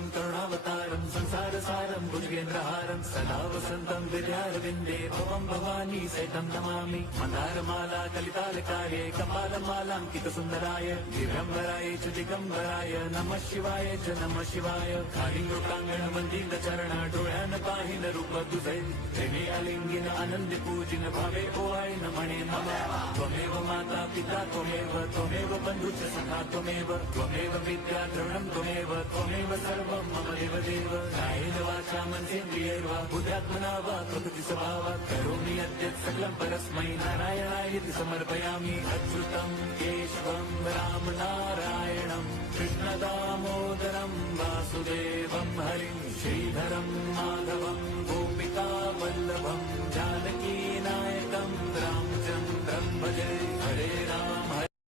राम करुणावतारं संसारसारं भुजगेन्द्रहारं सदा वसन्तं विद्यारविन्दे भवं भवानी सहितं नमामि मन्दारमाला कलितालकाये कपालमालाङ्कितसुन्दराय दिव्यम्बराय च दिगम्बराय नमः शिवाय च नमः शिवाय कालिङ्गोटाङ्गण वन्दित चरण डोळ्यान पाहिन रूप तुझे प्रेमे अलिंगिन आनंद पूजिन भावे ओवाय न म्हणे मम त्वमेव माता पिता त्वमेव बन्धुश्च सखा त्वमेव विद्या द्रवणं त्वमेव सर्वं मम देव कायेन वाचा मनसेन्द्रियैर्वा बुद्ध्यात्मना वा प्रकृति स्वभावात् करोमि यद्यत् सकलं परस्मै नारायणायति समर्पयामि अच्युतं केशवं राम नारायणं कृष्णदामोदरं वासुदेवं हरिं श्रीधरं माधवं गोपिका वल्लभं जानकी नायकं रामचन्द्रं भजे।